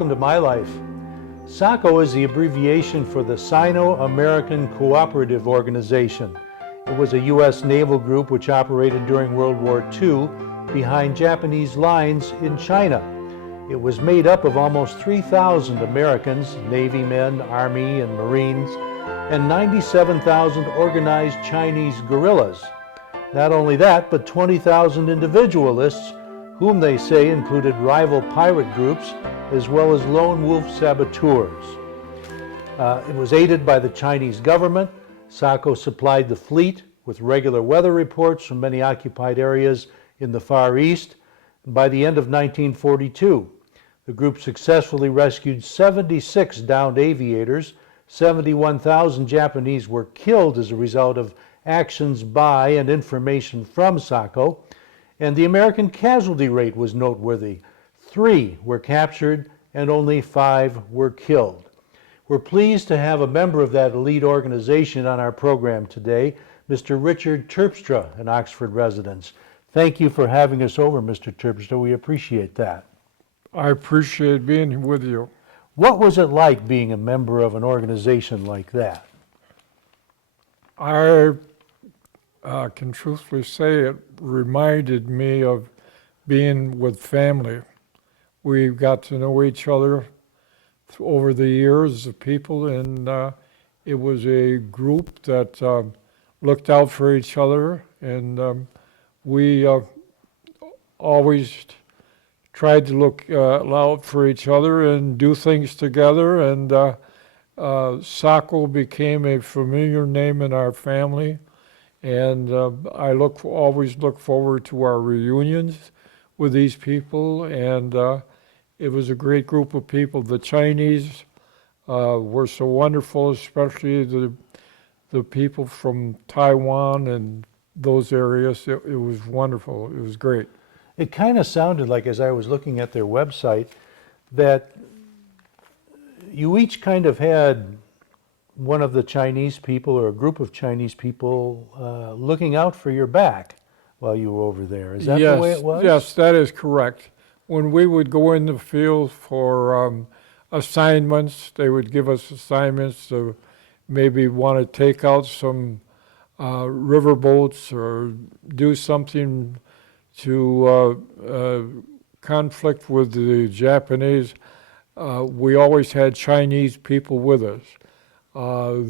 welcome to my life. SACO is the abbreviation for the Sino-American Cooperative Organization. It was a U.S. naval group which operated during World War II behind Japanese lines in China. It was made up of almost 3,000 Americans, Navy men, Army, and Marines, and 97,000 organized Chinese guerrillas. Not only that, but 20,000 individualists, whom they say included rival pirate groups, as well as lone wolf saboteurs. It was aided by the Chinese government. SACO supplied the fleet with regular weather reports from many occupied areas in the Far East. By the end of 1942, the group successfully rescued 76 downed aviators. 71,000 Japanese were killed as a result of actions by and information from SACO, and the American casualty rate was noteworthy. 3 were captured and only 5 were killed. We're pleased to have a member of that elite organization on our program today, Mr. Richard Terpstra, an Oxford resident. Thank you for having us over, Mr. Terpstra. We appreciate that. I appreciate being with you. What was it like being a member of an organization like that? I can truthfully say it reminded me of being with family. We got to know each other over the years, the people, and it was a group that looked out for each other, and we always tried to look out for each other and do things together, and SACO became a familiar name in our family, and I always look forward to our reunions with these people, and it was a great group of people. The Chinese were so wonderful, especially the people from Taiwan and those areas. It was wonderful. It was great. It kind of sounded like, as I was looking at their website, that you each kind of had one of the Chinese people or a group of Chinese people looking out for your back while you were over there. Is that the way it was? Yes, that is correct. When we would go in the field for assignments, they would give us assignments to maybe want to take out some river boats or do something to conflict with the Japanese. We always had Chinese people with us.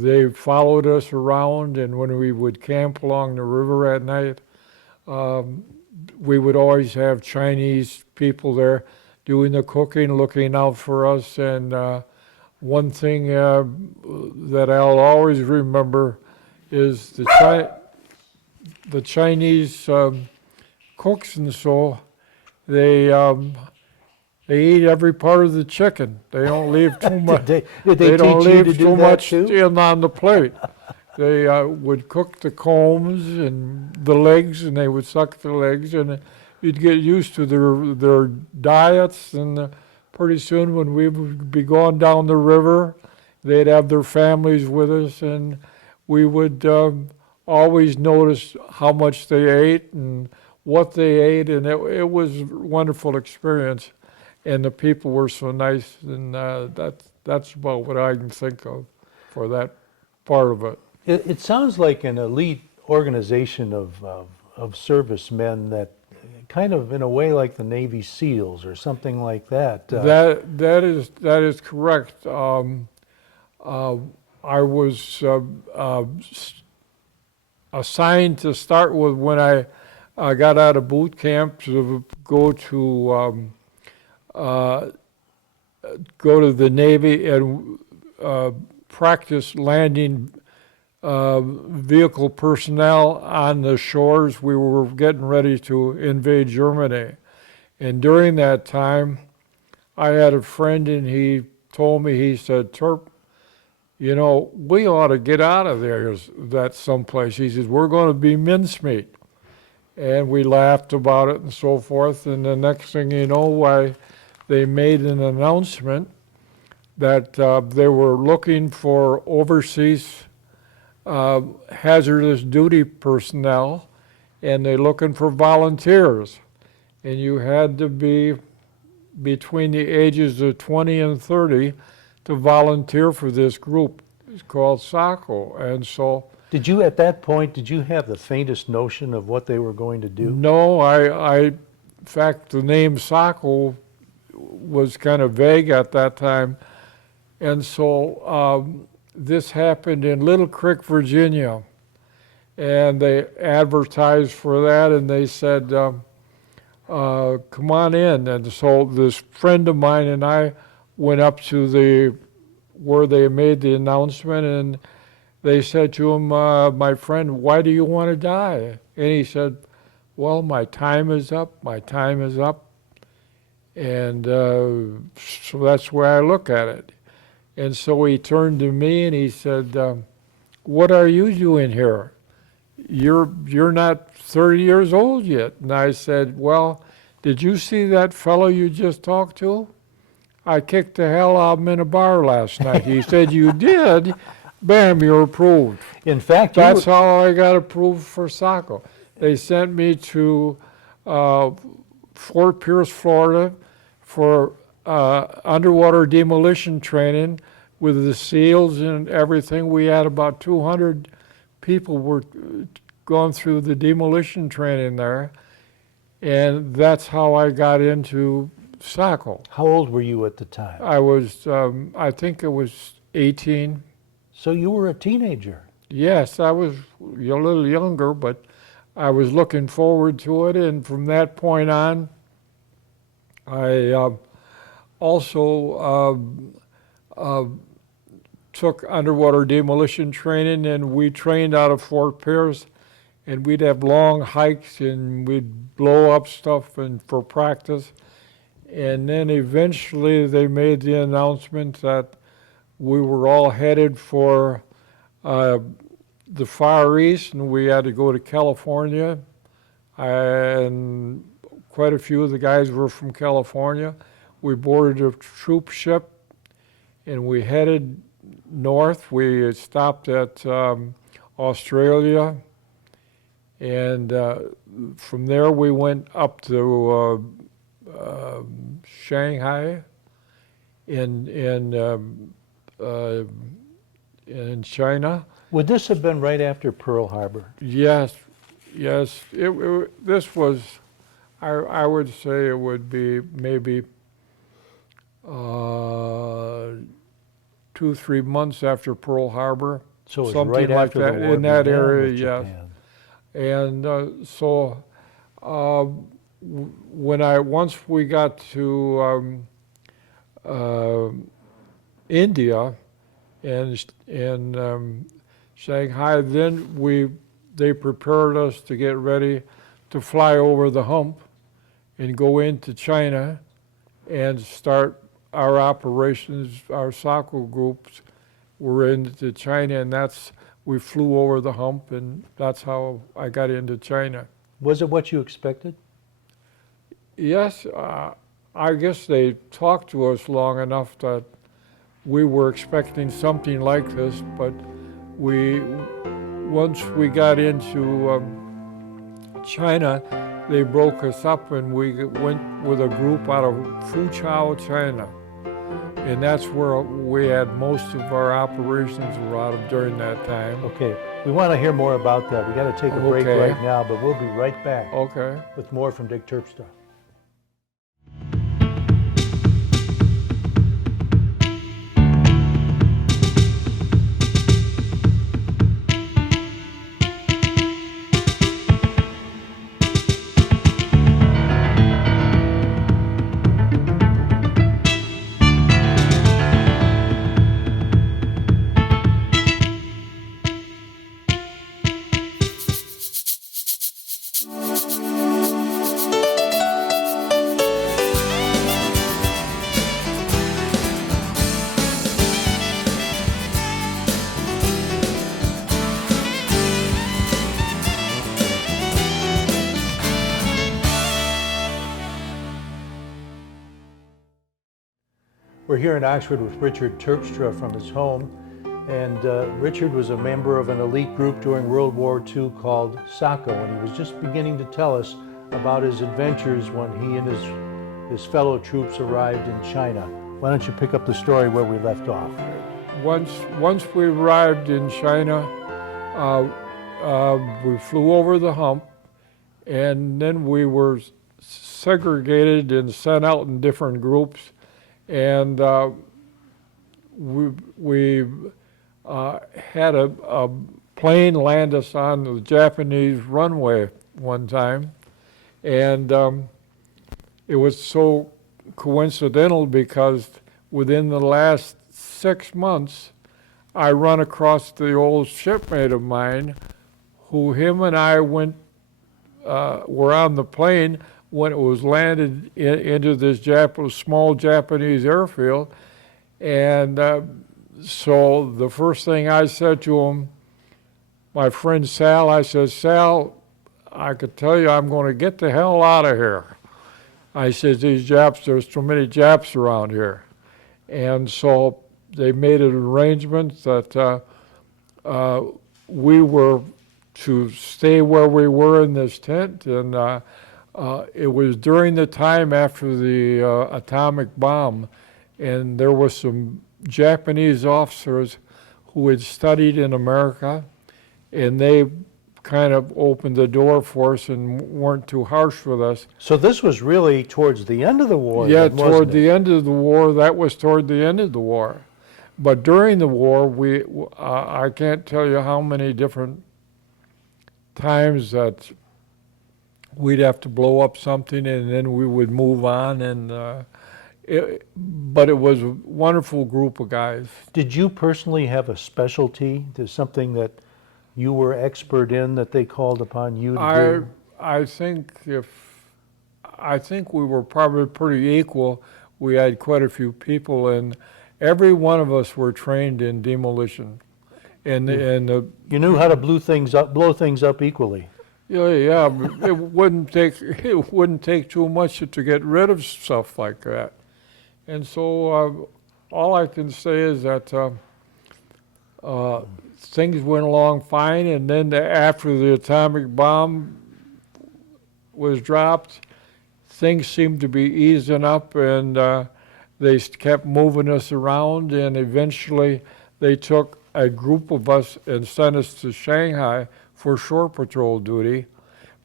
They followed us around, and when we would camp along the river at night, we would always have Chinese people there doing the cooking, looking out for us. And one thing that I'll always remember is the Chinese cooks, and so they eat every part of the chicken. They don't leave too much. Did they don't teach you leave to do too that much too? in on the plate. They would cook the combs and the legs, and they would suck the legs, and you'd get used to their diets. And pretty soon, when we would be going down the river, they'd have their families with us, and we would always notice how much they ate and what they ate, and it was a wonderful experience. And the people were so nice, and that's about what I can think of for that part of it. It sounds like an elite organization of servicemen that kind of in a way like the Navy SEALs or something like that. That is correct. I was assigned to start with when I got out of boot camp to go to the Navy and practice landing vehicle personnel on the shores. We were getting ready to invade Germany. And during that time, I had a friend, and he told me, he said, "Terp, you know, we ought to get out of there, that someplace." He says, "We're going to be mincemeat." And we laughed about it and so forth. And the next thing you know, they made an announcement that they were looking for overseas hazardous duty personnel, and they're looking for volunteers. And you had to be between the ages of 20 and 30 to volunteer for this group. It's called SACO. And so, Did you, at that point, did you have the faintest notion of what they were going to do? no, in fact, the name SACO was kind of vague at that time. And so this happened in Little Creek, Virginia. And they advertised for that, and they said, come on in. And so this friend of mine and I went up to where they made the announcement, and they said to him, my friend, why do you want to die? And he said, well, my time is up, my time is up. And so that's the way I look at it. And so he turned to me and he said, what are you doing here? You're not 30 years old yet. And I said, well, did you see that fellow you just talked to? I kicked the hell out of him in a bar last night. He said, you did? Bam, you're approved. In fact, That's how I got approved for SACO. They sent me to Fort Pierce, Florida for underwater demolition training with the SEALs and everything. We had about 200 people were going through the demolition training there. And that's how I got into SACO. How old were you at the time? I was, I think it was 18. So you were a teenager. Yes, I was a little younger, but I was looking forward to it. And from that point on, I also took underwater demolition training, and we trained out of Fort Pierce, and we'd have long hikes and we'd blow up stuff and for practice. And then eventually they made the announcement that we were all headed for the Far East, and we had to go to California. And quite a few of the guys were from California. We boarded a troop ship and we headed north. We stopped at Australia, and from there we went up to Shanghai in China. Would this have been right after Pearl Harbor? Yes, yes. This was, I would say it would be maybe 2-3 months after Pearl Harbor. So it was something right like after that, the war in that began area, with yes. Japan. And so once we got to India and Shanghai, then they prepared us to get ready to fly over the hump and go into China and start our operations. Our SACO groups were into China, and we flew over the hump, and that's how I got into China. Was it what you expected? Yes, I guess they talked to us long enough that we were expecting something like this, but once we got into China, they broke us up and we went with a group out of Fuzhou, China. And that's where we had most of our operations were out of during that time. Okay, we want to hear more about that. We got to take a break Okay. right now, but we'll be right back Okay. with more from Dick Terpstra. We're here in Oxford with Richard Terpstra from his home, and Richard was a member of an elite group during World War II called SACO, and he was just beginning to tell us about his adventures when he and his his fellow troops arrived in China. Why don't you pick up the story where we left off? Once we arrived in China, we flew over the hump, and then we were segregated and sent out in different groups, and we had a plane land us on the Japanese runway one time, and it was so coincidental because within the last 6 months, I run across the old shipmate of mine, who him and I were on the plane when it was landed into this small Japanese airfield, and so the first thing I said to him, my friend Sal, I said, Sal, I could tell you I'm going to get the hell out of here. I said, these Japs, there's too many Japs around here. And so they made an arrangement that we were to stay where we were in this tent, and it was during the time after the atomic bomb, and there were some Japanese officers who had studied in America, and they kind of opened the door for us and weren't too harsh with us. So this was really towards the end of the war, Yeah, then, wasn't toward it? the end of the war, that was toward the end of the war. But during the war, I can't tell you how many different times that we'd have to blow up something and then we would move on, and but it was a wonderful group of guys. Did you personally have a specialty? There's something that you were expert in that they called upon you to do? I think we were probably pretty equal. We had quite a few people, and every one of us were trained in demolition. And You knew how to blow things up equally. yeah, but it wouldn't take too much to get rid of stuff like that. And so all I can say is that things went along fine, and then after the atomic bomb was dropped, things seemed to be easing up, and they kept moving us around, and eventually they took a group of us and sent us to Shanghai for shore patrol duty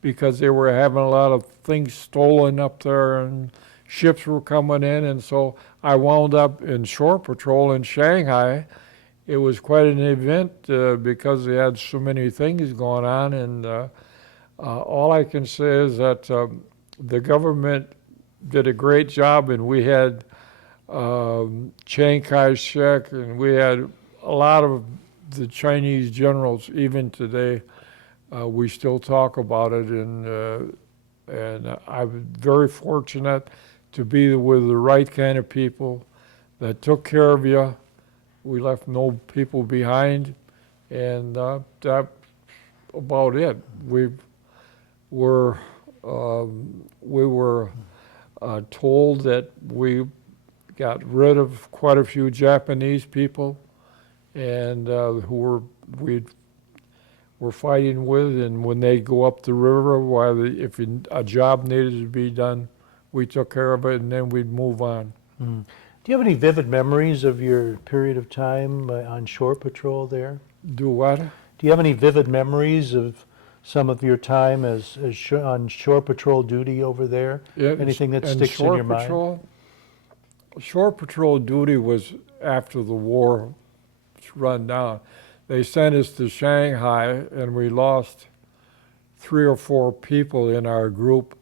because they were having a lot of things stolen up there and ships were coming in, and so I wound up in shore patrol in Shanghai. It was quite an event because they had so many things going on, and all I can say is that the government did a great job, and we had Chiang Kai-shek, and we had a lot of the Chinese generals. Even today, we still talk about it, and I'm very fortunate to be with the right kind of people that took care of you. We left no people behind, and that's about it. We were told that we got rid of quite a few Japanese people, and who we were fighting with, and when they go up the river, if a job needed to be done, we took care of it, and then we'd move on. Mm. Do you have any vivid memories of your period of time on shore patrol there? Do what? Do you have any vivid memories of some of your time on shore patrol duty over there? Yeah, Anything that sticks in your mind? Shore patrol duty was after the war was run down. They sent us to Shanghai, and we lost 3 or 4 people in our group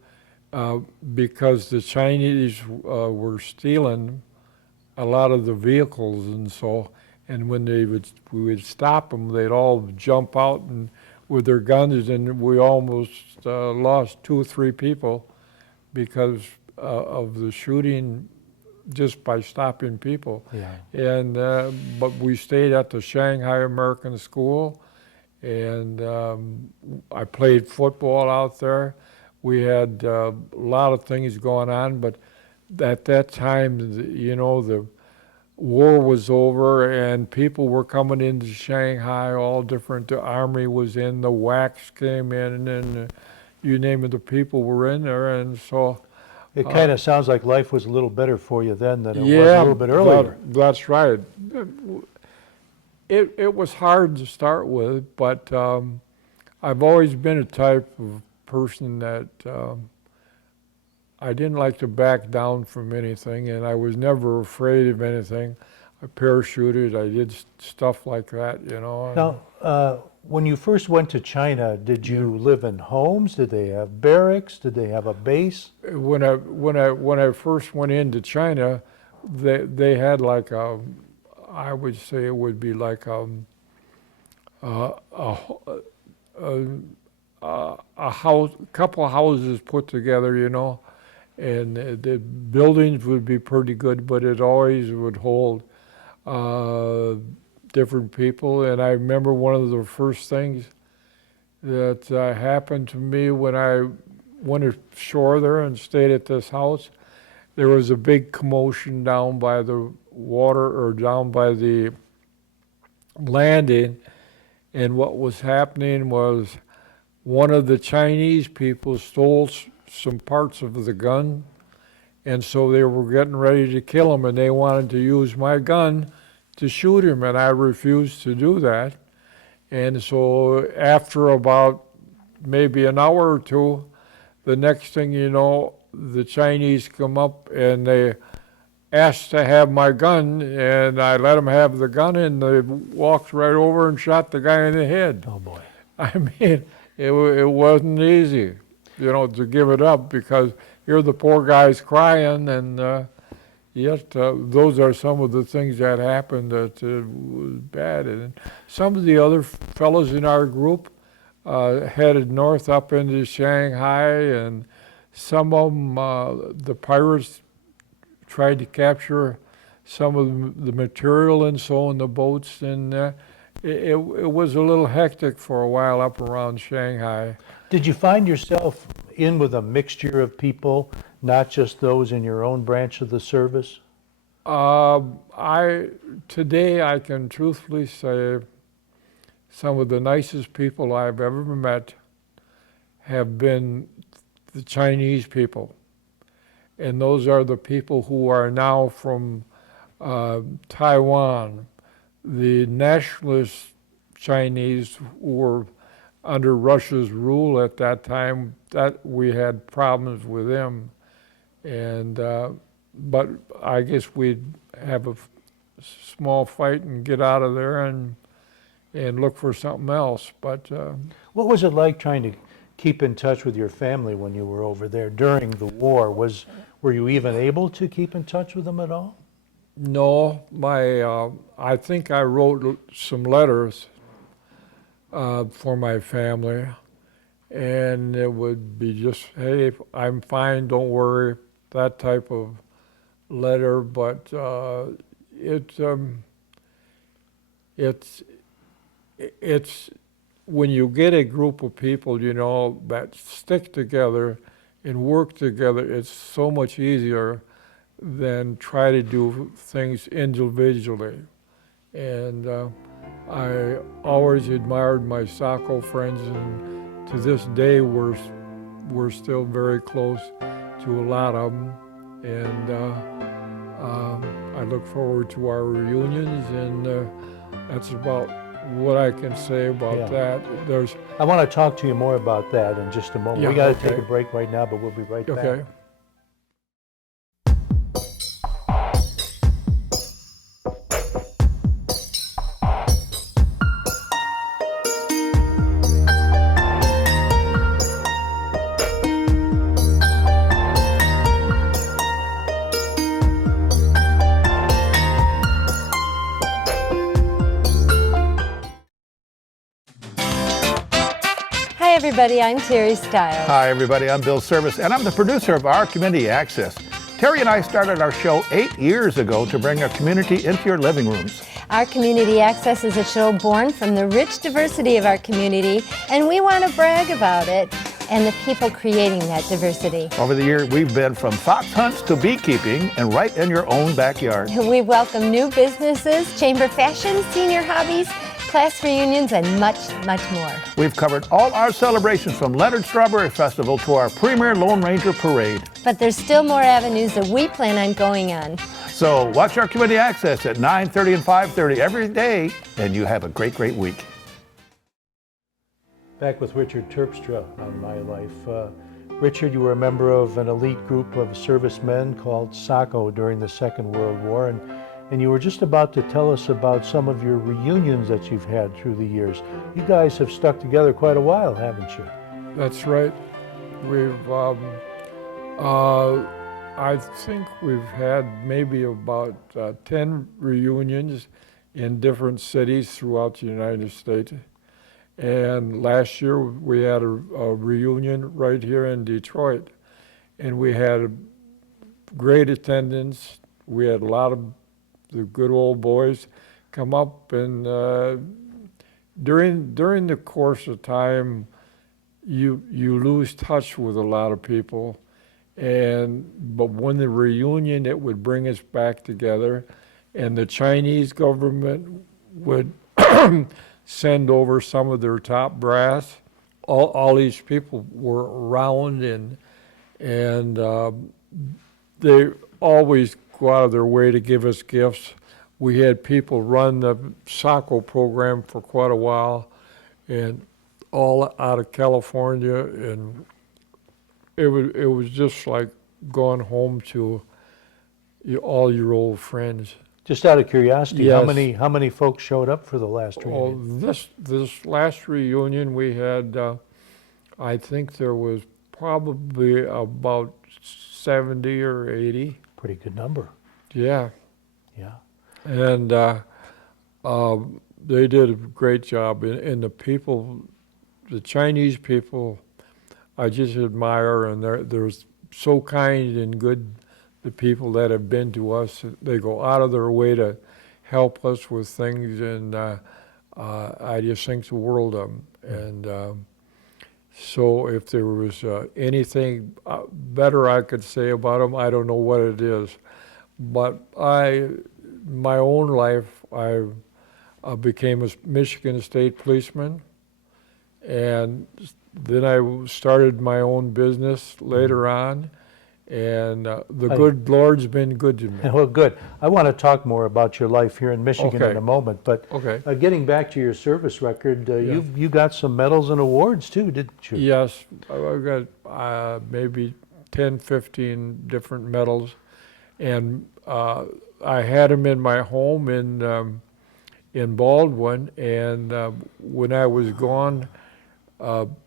because the Chinese were stealing a lot of the vehicles, and when we would stop them, they'd all jump out and with their guns, and we almost lost 2 or 3 people because of the shooting just by stopping people. Yeah. And but we stayed at the Shanghai American School, and I played football out there. We had a lot of things going on, but at that time, the war was over and people were coming into Shanghai, all different. The army was in, the WACs came in, and you name it, the people were in there. And so It kind of sounds like life was a little better for you then than it was a Yeah, little bit earlier. that's right. It was hard to start with, but I've always been a type of person that I didn't like to back down from anything, and I was never afraid of anything. I parachuted, I did stuff like that, you know. Now, when you first went to China, did you live in homes? Did they have barracks? Did they have a base? When I first went into China, they had like I would say it would be like a house, couple houses put together, you know, and the buildings would be pretty good, but it always would hold different people. And I remember one of the first things that happened to me when I went ashore there and stayed at this house. There was a big commotion down by the water or down by the landing, and what was happening was one of the Chinese people stole some parts of the gun, and so they were getting ready to kill him, and they wanted to use my gun to shoot him, and I refused to do that. And so after about maybe an hour or two, the next thing you know, the Chinese come up and they asked to have my gun, and I let them have the gun, and they walked right over and shot the guy in the head. Oh boy. I mean, it wasn't easy, you know, to give it up, because here the poor guy's crying, and yet those are some of the things that happened that was bad. And some of the other fellows in our group headed north up into Shanghai, and some of them, the pirates tried to capture some of the material and so in the boats, and it was a little hectic for a while up around Shanghai. Did you find yourself in with a mixture of people, not just those in your own branch of the service? Today I can truthfully say some of the nicest people I've ever met have been the Chinese people. And those are the people who are now from Taiwan. The nationalist Chinese who were under Russia's rule at that time, that we had problems with them. And but I guess we'd have a small fight and get out of there and look for something else. But what was it like trying to keep in touch with your family when you were over there during the war? Were you even able to keep in touch with them at all? No, I think I wrote some letters for my family, and it would be just, hey, I'm fine, don't worry, that type of letter. But it's when you get a group of people, you know, that stick together and work together, it's so much easier than try to do things individually. And I always admired my Saco friends, and to this day we're still very close to a lot of them. And I look forward to our reunions, and that's about what I can say about that. I want to talk to you more about that in just a moment. Yeah, we got to okay. take a break right now, but we'll be right back. Okay. Hi everybody, I'm Terry Stiles. Hi everybody, I'm Bill Service, and I'm the producer of Our Community Access. Terry and I started our show 8 years ago to bring our community into your living rooms. Our Community Access is a show born from the rich diversity of our community, and we want to brag about it and the people creating that diversity. Over the years, we've been from fox hunts to beekeeping and right in your own backyard. We welcome new businesses, chamber fashion, senior hobbies, class reunions, and much, much more. We've covered all our celebrations from Leonard Strawberry Festival to our premier Lone Ranger Parade. But there's still more avenues that we plan on going on. So watch our community access at 9:30 and 5:30 every day, and you have a great, great week. Back with Richard Terpstra on My Life. Richard, you were a member of an elite group of servicemen called SACO during the Second World War, and you were just about to tell us about some of your reunions that you've had through the years. You guys have stuck together quite a while, haven't you? That's right. We've, I think we've had maybe about 10 reunions in different cities throughout the United States. And last year we had a reunion right here in Detroit, and we had great attendance. We had a lot of the good old boys come up, and during the course of time, you lose touch with a lot of people, but when the reunion, it would bring us back together, and the Chinese government would send over some of their top brass. All these people were around, and they always go out of their way to give us gifts. We had people run the SACO program for quite a while, and all out of California, and it was just like going home to all your old friends. Just out of curiosity, Yes. how many folks showed up for the last reunion? Well, this last reunion we had, I think there was probably about 70 or 80. Pretty good number. Yeah, Yeah. and they did a great job. And the people, the Chinese people, I just admire, and they're so kind and good. The people that have been to us, they go out of their way to help us with things, and I just think the world of them. And so if there was anything better I could say about them, I don't know what it is. But my own life, I became a Michigan State policeman, and then I started my own business later on. And the good Lord's been good to me. Well, good. I want to talk more about your life here in Michigan Okay. in a moment, but Okay. Getting back to your service record, Yeah. you got some medals and awards too, didn't you? Yes, I've got maybe 10, 15 different medals, and I had them in my home in Baldwin, and when I was gone,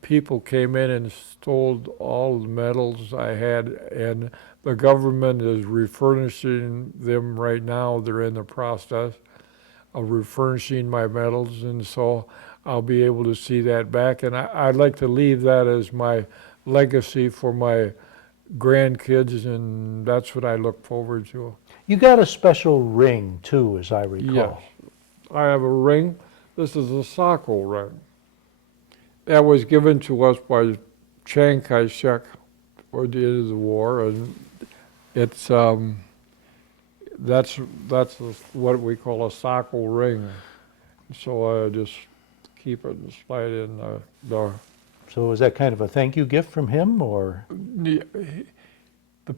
people came in and stole all the medals I had, and the government is refurnishing them right now. They're in the process of refurnishing my medals, and so I'll be able to see that back. And I'd like to leave that as my legacy for my grandkids, and that's what I look forward to. You got a special ring too, as I recall. Yes, I have a ring. This is a SACO ring. That was given to us by Chiang Kai-shek toward the end of the war, and it's that's what we call a SACO ring. So I just keep it and slide it in the So was that kind of a thank you gift from him, or? the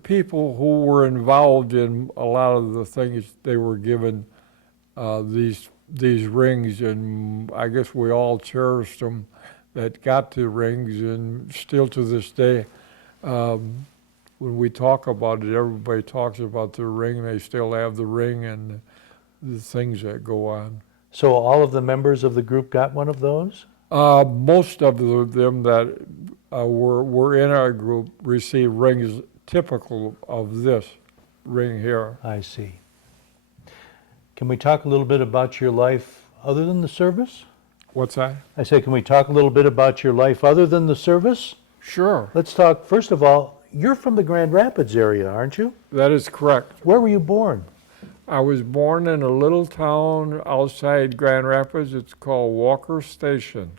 people who were involved in a lot of the things, they were given these rings, and I guess we all cherished them that got the rings, and still to this day, when we talk about it, everybody talks about the ring. They still have the ring and the things that go on. So all of the members of the group got one of those? Most of them that were in our group received rings typical of this ring here. I see. Can we talk a little bit about your life other than the service? What's that? I say, can we talk a little bit about your life other than the service? Sure. Let's talk, first of all, you're from the Grand Rapids area, aren't you? That is correct. Where were you born? I was born in a little town outside Grand Rapids. It's called Walker Station.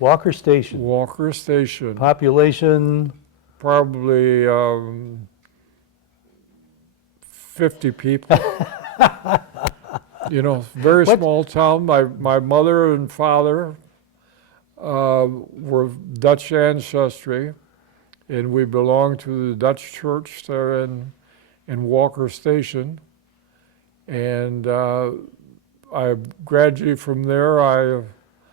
Walker Station. Walker Station. Population? Probably 50 people. You know, very What? small town. My mother and father were Dutch ancestry, and we belonged to the Dutch church there in Walker Station. And I graduated from there.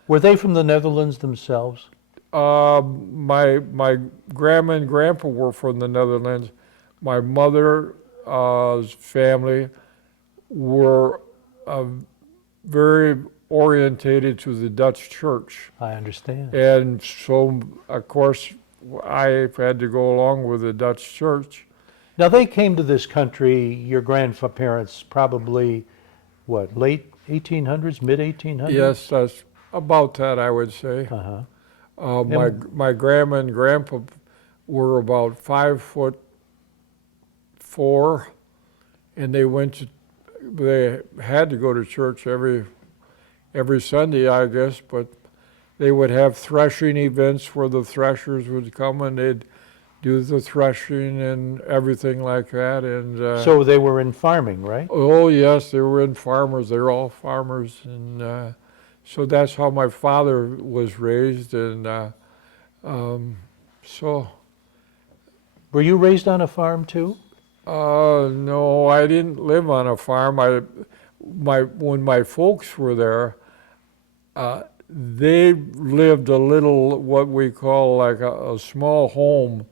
Were they from the Netherlands themselves? My grandma and grandpa were from the Netherlands. My mother's family were very orientated to the Dutch church. I understand. And so, of course, I had to go along with the Dutch church. Now, they came to this country, your grandparents, probably, what, late 1800s, mid 1800s? Yes, that's about that, I would say. Uh-huh. My grandma and grandpa were about 5'4", and they had to go to church every Sunday, I guess, but they would have threshing events where the threshers would come and they'd do the threshing and everything like that. And So they were in farming, right? oh yes, they were in farmers. They're all farmers, and so that's how my father was raised. And so Were you raised on a farm too? no, I didn't live on a farm. When my folks were there, they lived a little, what we call like a small home,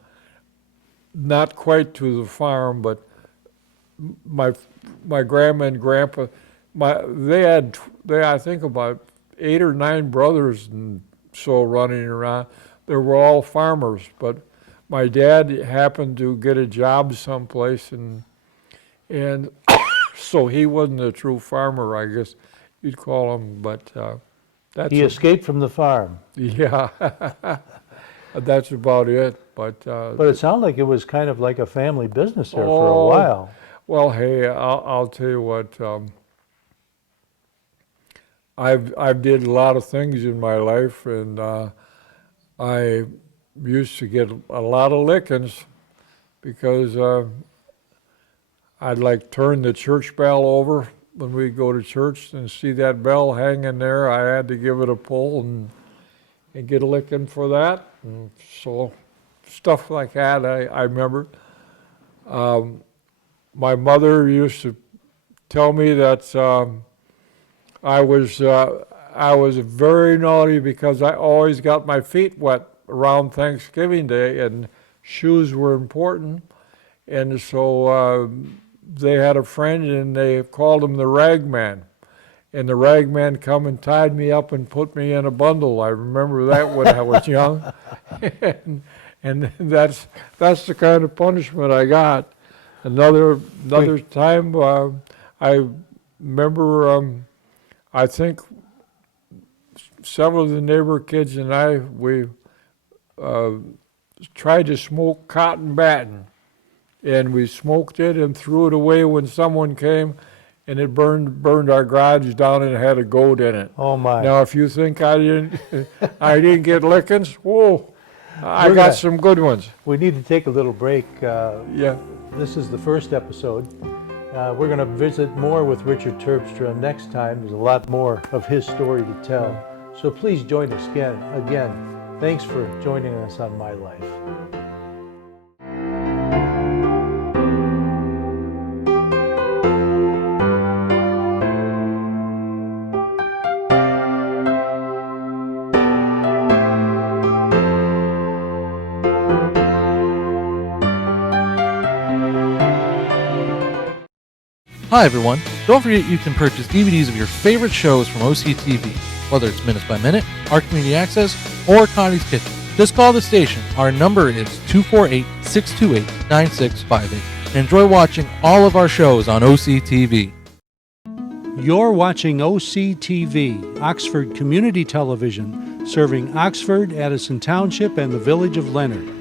not quite to the farm, but my grandma and grandpa, they had I think about 8 or 9 brothers and so running around. They were all farmers, but my dad happened to get a job someplace, and so he wasn't a true farmer, I guess you'd call him. But that's He escaped from the farm. yeah, that's about it. But But it sounded like it was kind of like a family business there for a Oh, while. well, hey, I'll tell you what. I've did a lot of things in my life, and I used to get a lot of lickings because I'd like turn the church bell over when we'd go to church and see that bell hanging there. I had to give it a pull and get a licking for that. And so stuff like that I remember. My mother used to tell me that I was very naughty because I always got my feet wet around Thanksgiving Day, and shoes were important. And so they had a friend, and they called him the Rag Man. And the Rag Man come and tied me up and put me in a bundle. I remember that when I was young. and that's the kind of punishment I got. Another time, I remember, I think several of the neighbor kids and we tried to smoke cotton batting, and we smoked it and threw it away when someone came, and it burned our garage down, and it had a goat in it. Oh my. Now, if you think I didn't get lickings, whoa, I We're got gonna- some good ones. We need to take a little break. Yeah. This is the first episode. We're going to visit more with Richard Terpstra next time. There's a lot more of his story to tell. So please join us again. Thanks for joining us on My Life. Hi everyone, don't forget you can purchase DVDs of your favorite shows from OCTV, whether it's Minutes by Minute, Our Community Access, or Connie's Kitchen. Just call the station. Our number is 248-628-9658. And enjoy watching all of our shows on OCTV. You're watching OCTV, Oxford Community Television, serving Oxford, Addison Township, and the village of Leonard.